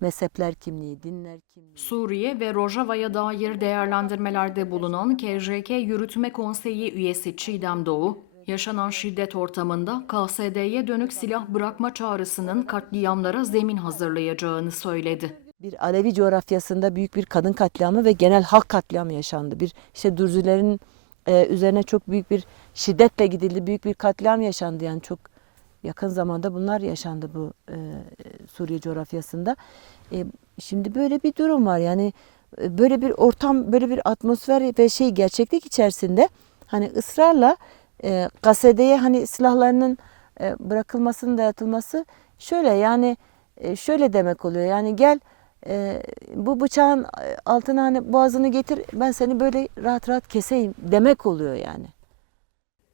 mezhepler kimliği, dinler kimliği. Suriye ve Rojava'ya dair değerlendirmelerde bulunan KJK Yürütme Konseyi üyesi Çiğdem Doğu, yaşanan şiddet ortamında KSD'ye dönük silah bırakma çağrısının katliamlara zemin hazırlayacağını söyledi. Bir Alevi coğrafyasında büyük bir kadın katliamı ve genel halk katliamı yaşandı. Bir işte Dürzilerin e, üzerine çok büyük bir şiddetle gidildi. Büyük bir katliam yaşandı yani çok yakın zamanda bunlar yaşandı bu e, Suriye coğrafyasında. E, şimdi böyle bir durum var yani e, böyle bir ortam, böyle bir atmosfer ve şey gerçeklik içerisinde hani ısrarla e, kasedeye hani silahlarının e, bırakılmasının dayatılması şöyle yani e, şöyle demek oluyor yani gel e, bu bıçağın e, altına hani boğazını getir ben seni böyle rahat rahat keseyim demek oluyor yani.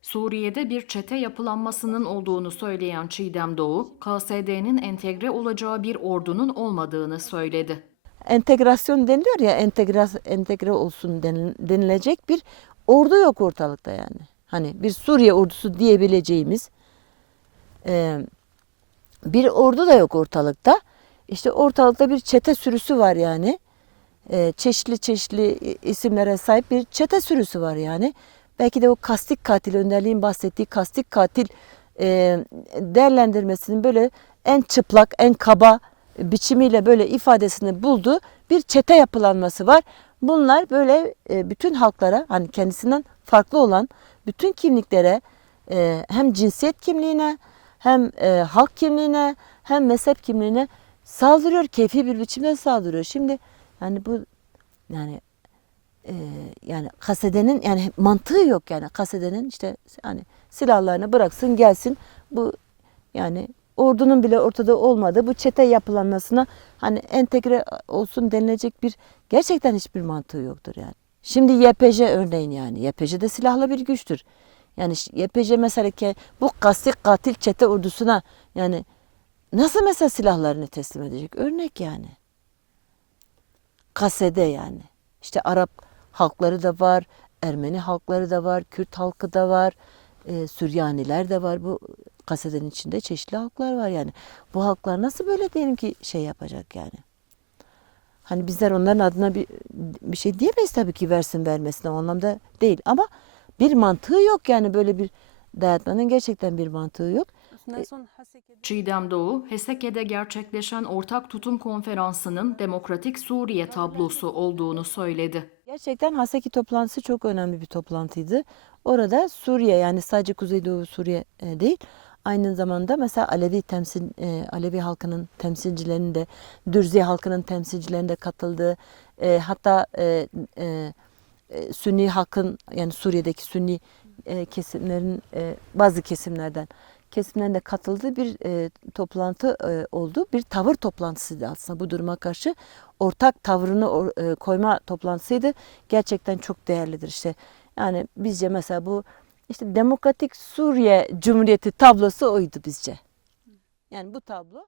Suriye'de bir çete yapılanmasının olduğunu söyleyen Çiğdem Doğu, KSD'nin entegre olacağı bir ordunun olmadığını söyledi. Entegrasyon deniliyor ya entegre, entegre olsun denil- denilecek bir ordu yok ortalıkta yani. Hani bir Suriye ordusu diyebileceğimiz e, bir ordu da yok ortalıkta. İşte ortalıkta bir çete sürüsü var yani. E, çeşitli çeşitli isimlere sahip bir çete sürüsü var yani. Belki de o kastik katil, önderliğin bahsettiği kastik katil e, değerlendirmesinin böyle en çıplak, en kaba biçimiyle böyle ifadesini bulduğu bir çete yapılanması var. Bunlar böyle e, bütün halklara hani kendisinden farklı olan bütün kimliklere e, hem cinsiyet kimliğine hem e, halk kimliğine hem mezhep kimliğine saldırıyor. Keyfi bir biçimde saldırıyor. Şimdi yani bu yani yani kasedenin yani mantığı yok yani kasedenin işte hani silahlarını bıraksın gelsin bu yani ordunun bile ortada olmadığı bu çete yapılanmasına hani entegre olsun denilecek bir gerçekten hiçbir mantığı yoktur yani. Şimdi YPJ örneğin yani YPJ de silahlı bir güçtür. Yani YPJ mesela ki bu kastik katil çete ordusuna yani nasıl mesela silahlarını teslim edecek? Örnek yani. Kasede yani. İşte Arap halkları da var, Ermeni halkları da var, Kürt halkı da var, e, Süryaniler de var. Bu kasedenin içinde çeşitli halklar var yani. Bu halklar nasıl böyle diyelim ki şey yapacak yani? Hani bizler onların adına bir, bir şey diyemeyiz tabii ki versin vermesin o anlamda değil. Ama bir mantığı yok yani böyle bir dayatmanın gerçekten bir mantığı yok. Çiğdem Doğu, Heseke'de gerçekleşen ortak tutum konferansının Demokratik Suriye tablosu olduğunu söyledi. Gerçekten Haseki toplantısı çok önemli bir toplantıydı. Orada Suriye yani sadece Kuzeydoğu Suriye e, değil aynı zamanda mesela Alevi temsil e, Alevi halkının temsilcilerinin de Dürzi halkının temsilcilerinin de katıldığı e, hatta e, Sünni halkın yani Suriye'deki Sünni kesimlerin bazı kesimlerden kesimlerin de katıldığı bir e, toplantı e, oldu. Bir tavır toplantısıydı aslında bu duruma karşı. Ortak tavrını or- e, koyma toplantısıydı. Gerçekten çok değerlidir işte. Yani bizce mesela bu işte Demokratik Suriye Cumhuriyeti tablosu oydu bizce. Yani bu tablo